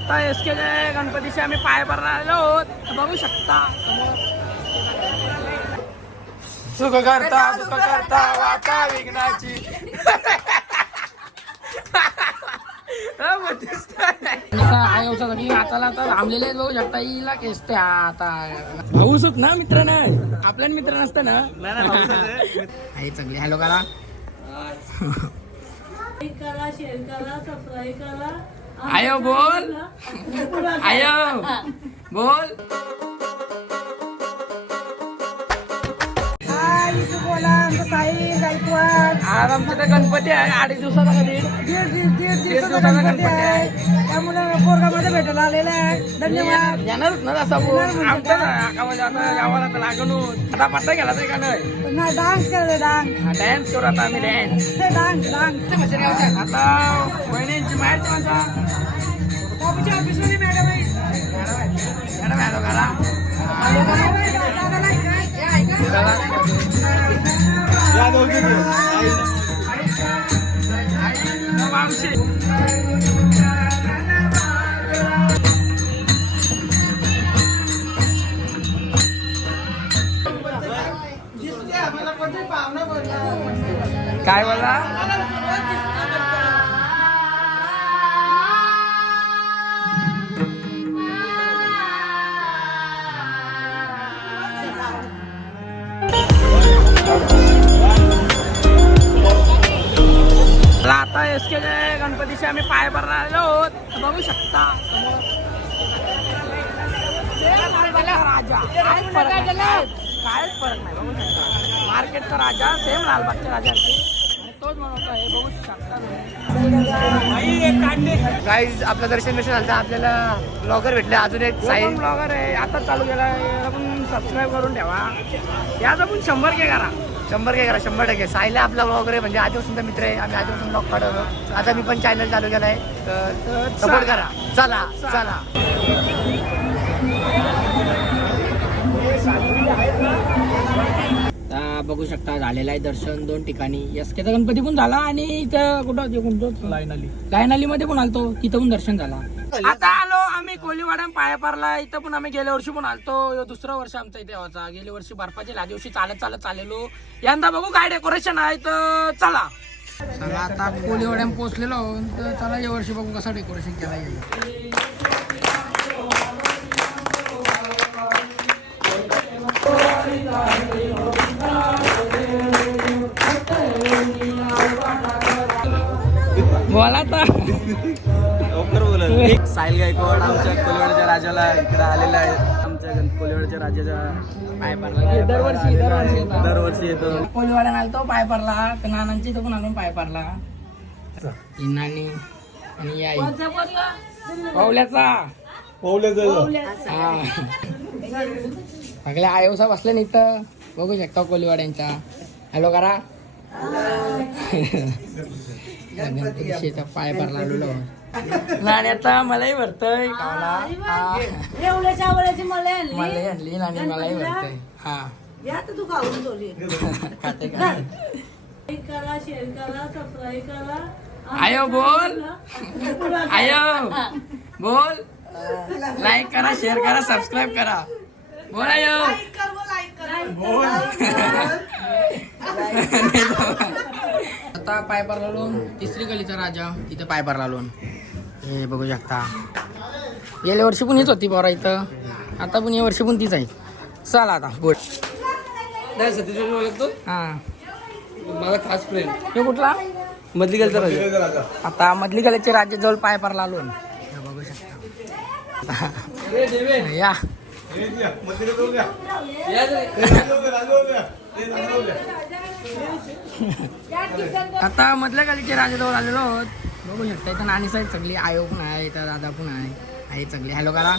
आता एसके गणपतीचे आम्ही पाय पडणार आहोत. बघू शकता सुख करता वाटा विघ्नाची. हाताला आता थांबलेले बघू शकता हिला केसते आता भाऊसच ना मित्र नाही आपल्या मित्र नसतं ना. आई चांगली हॅलो करा शेअर करा सबस्क्राईब करा. आयो बोल आयो बोल. आज आमच्या तर गणपती आहे 8 दिवसाचा का दीड दिवसाचा गणपती आहे. त्यामुळे पोरगामध्ये भेटायला आलेला आहे. धन्यवाद. येणारच ना तसा आमचं आता गावाला तर लागून आता पत्ता गेला तरी का नाही. डान्स केलं डान्स डान्स करू आता आम्ही डान्स आता वहिनींची माहिती माझा बाबूच्या ऑफिसमध्ये मॅडम आहे. मॅडम हॅलो मावशी काय बोला. आता एसके गणपतीचे आम्ही पाय भरणार आहोत. बघू शकता राजा कायच फरक नाही. बघू शकता मार्केटचा राजा सेम लालबागच्या राजा तोच म्हणतो हे बघू शकता. गाईज आपलं दर्शन झालं. आपल्याला ब्लॉगर भेटले. अजून एक साईन ब्लॉगर आहे आता चालू केला. याला पण सबस्क्राईब करून ठेवा. याचा पण 100K करा. 100K करा. 100% साईला आपला ब्लॉगर आहे म्हणजे आजपासून मित्र आहे. आम्ही आजपासून ब्लॉग काढवतो. आता मी पण चॅनल चालू केलाय तर सपोर्ट करा. चला चला बघू शकता झालेलं आहे दर्शन 2 ठिकाणी. एसकेचा गणपती पण झाला आणि इथं कुठं लायनाली मध्ये पण आलतो तिथं पण दर्शन झाला. आता आलो आम्ही कोलीवाडा पाया पारला. इथं पण आम्ही गेल्या वर्षी पण आलतो. दुसरं वर्ष आमचा इथे होता. गेल्या वर्षी बर्फाच्या ला दिवशी चालत चाललेलो. यंदा बघू काय डेकोरेशन आहे तर चला आता कोलीवाड्या पोहोचलेलो तर चला या वर्षी बघू कसं डेकोरेशन केला येईल. बोला तर साहिल गायकवाड आमच्या कोलीवाड्याच्या राजाला इकडे आलेला आहे. आमच्या कोलीवाड्याच्या राजाच्या पाय पडला दरवर्षी येतो. कोलीवाड्यानं आलतो पाय पडला. नानांची इथं पण आणून पाय पडला. नानी आणि आई पावल्याचा सगळ्या आयोसा बसले नाही इथं बघू शकता कोलीवाड्यांच्या. हॅलो करा गणपतीचा पाय भरला आलेलो. नाणी आता मलाही भरतय मलाही आणली नाणी मलाही भरतय. हा तू खाऊन खाते का करा शेअर करा सबस्क्राईब करा. आयो बोल आयो बोल. लाईक करा शेअर करा सबस्क्राईब करा. बोल आयो बोल. आता पाय पारला तिसरी गलीचा राजा तिथे पाय पारला हे बघू शकता. गेल्या वर्षी पण हीच होती पोरा इथं. आता पण या वर्षी पण तीच आहे. चला आता बोल ओळखतो हा माझा खास फ्रेंड हे कुठला मधली गलचा राजा. आता मधली गलीच्या राज्याजवळ पाय पारला हे बघू शकता. या आता मधल्या गलीचे राजाजवळ आलेलो आहोत. बघू शकता इथं नानी साहेब सगळी आयो पण आहे इथं दादा पण आहे सगळी. हॅलो करा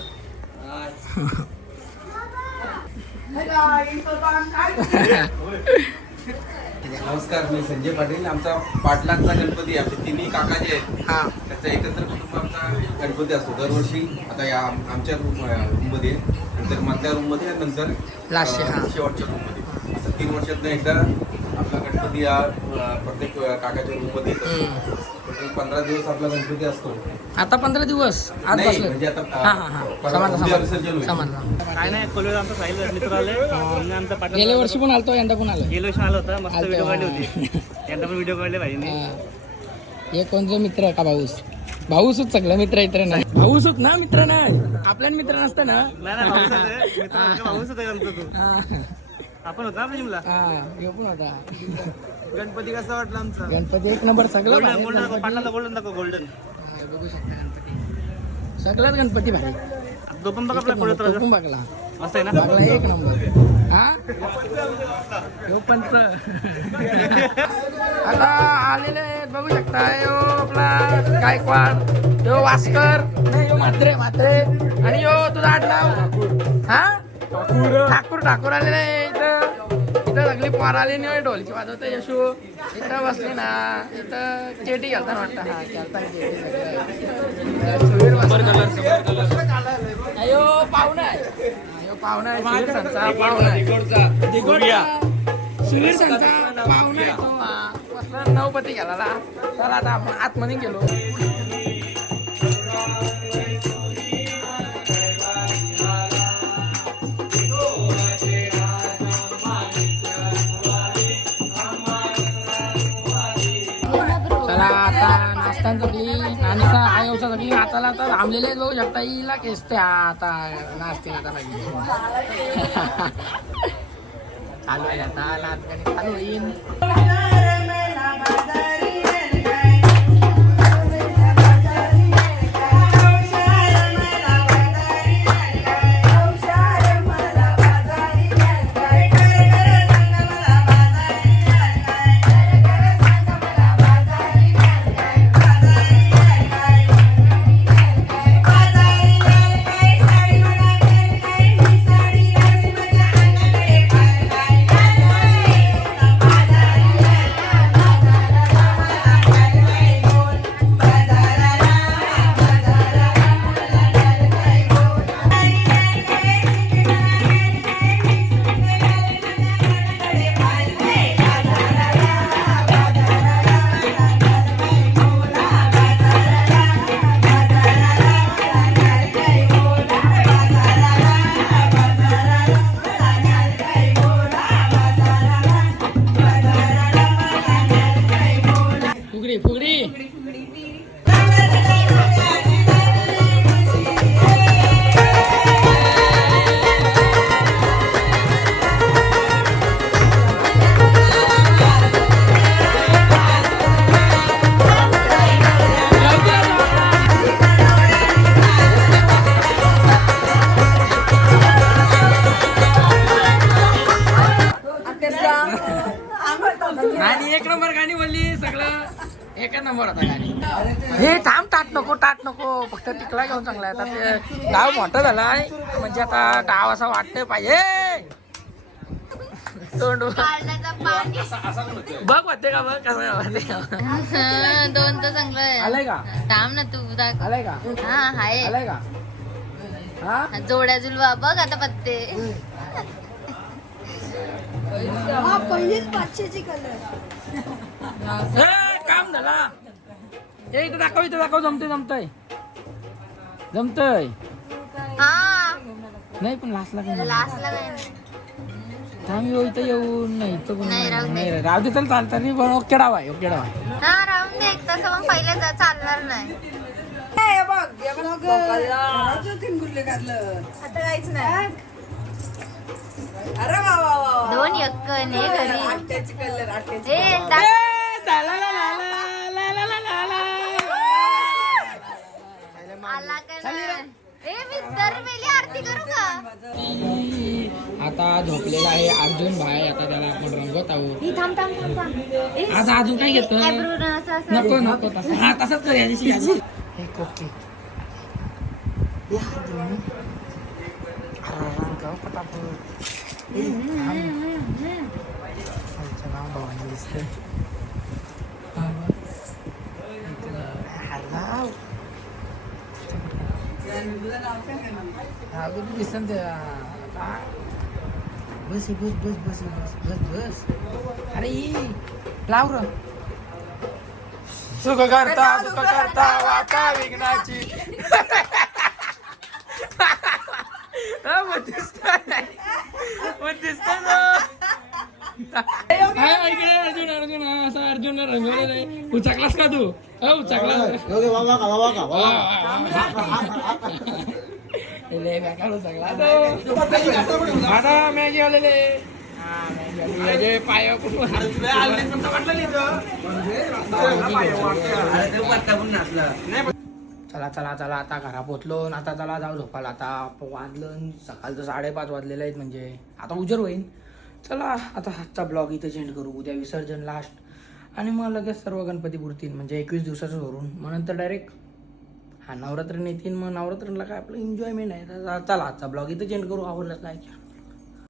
नमस्कार मी संजय पाटील. आमचा पाटलांचा गणपती आहे. आपले तिन्ही काका जे आहेत हा त्याचा एकत्र कुटुंब आमचा गणपती असतो दरवर्षी. आता या आमच्या रूममध्ये नंतर मधल्या रूममध्ये नंतर लास्ट शेवटच्या रूममध्ये असं 3 वर्षातनं एकदा आपला गणपती हा प्रत्येक काकाच्या रूम मध्ये येतो. टोटल 15 दिवस आपला गणपती असतो. आता 15 दिवस आज नाही, बसले. म्हणजे आता हा हा हा उद्या विसर्जन होईल. समजलं. काय नाही कोल्हेर आमचा साहिल मित्र आले आणि आमचा पार्टनर गेल्या वर्षी पण आलतो, यंदा पण आलो. गेलो वर्षी आला होता मस्त आलतो, व्हिडिओ काढले हा. होते यंदा पण व्हिडिओ काढले पाहिजे हे कोणचं मित्र का भाऊस? भाऊसच सगळं मित्र नाही. भाऊसच ना मित्र नाही. आपल्या मित्र नसतं ना. नाही भाऊच होते मित्र भाऊच होते आमचा तू हा आपण होता आपल्या जिमला हा हे पण होता. गणपती कसा वाटला आमचा गणपती एक नंबर सगळं गोल्डन भारी गोल्डन गणपती. पाटलाला गोल्डन दाखव गोल्डन हा, बघू शकता गणपती सगळ्याच गणपती भारी. तो पण बघ आपला तो कोल्हेर पण बघला मस्त आहे ना बघला एक नंबर. हा ह्यो पंच आता आलेले आहेत, बघू शकता. ह्यो आपला गायकवाड, ह्यो वास्कर, नाही ह्यो म्हात्रे आणि ह्यो तुझा आडनाव हा ठाकूर आलेले आहे. इथं सगळी पोर आली नाही, ढोलकी वाजवत यशू इथं बसले ना. इथं चेटी घालताना वाटतं. हा घालताना ह्यो पाहुणा आहे. ह्यो पाहुणा आहे सुधीर संचा पाहुणा आहे. सुधीर संचा पाहुणा आहे तो. हा बसला नवपती गेला. चला आता आपण आतमध्ये गेलो. चला आता नाश्ता सगळी नानीचा आयोचा सगळी हाताला आता थांबलेले बघू शकता. हिला केसते आता नाचते आता सगळी. चालू आहे आता नाचगाणी चालू होईल. फुगडी आणि एक नंबर गाणी बोलली. सगळं एकच नंबर होता गाणी. हे थांब टाट नको फक्त टिकला घेऊन चांगला आहे. आता ते डाव मोठा झालाय म्हणजे आता डाव असा वाटतंय पाहिजे. तोंड बघ वाटते का? बघ कसं वाटते. दोन तर चांगलं आहे. आलाय का? थांब ना तू दाखव. आलाय का? हा हाय आलाय का? हा जोड्या जुलवा बघ आता पत्ते. काम झाला. हे इथं दाखव जमतंय हा नाही पण लास्टला काय लास्टला काय नाही. थांब इथं येऊन नाही इथं कोण नाही, राहू दे. नाही राहू दे. चल चालतं नाही पण ओके डाव आहे. हा राहून दे एक तास मग पहिले चालणार नाही. आता काहीच नाही. दोन यक्कन हे घरी ए, आला का नाही? ए, मी दरवेळी आरती करू का? आता झोपलेला आहे अर्जुन भाई. आता त्याला आपण रंगवत आहोत. ही थांब थांब थांब थांब. ए, आता अजून काय घेतो? eyebrow ना असं असं. नको तसं. हा तसंच कर. याची हे कोके रंगाव पटापट. दिसन बस बस बस बस बस बस बस. अरे लाव र. सुख करता वाचा विघ्नाची. अर्जुन असा अर्जुन रंगवलेला उचाकलास का तू? उचाकलास आता मॅगी आलेले पाय चला चला चला आता घरा पोचलो. आता चला जाऊ झोपायला. आता वाजलं सकाळचं 5:30 वाजलेलं आहेत. म्हणजे आता उजेड होईल. चला आता आजचा ब्लॉग इथे चेंज करू. उद्या विसर्जन लास्ट आणि मग लगेच सर्व गणपती पुरतील. म्हणजे 21 दिवसाचं धरून मग नंतर डायरेक्ट नवरात्र येतील. मग नवरात्रीला काय आपलं एन्जॉयमेंट आहे. चला आजचा ब्लॉग इथे चेंज करू. आवडलं लाईक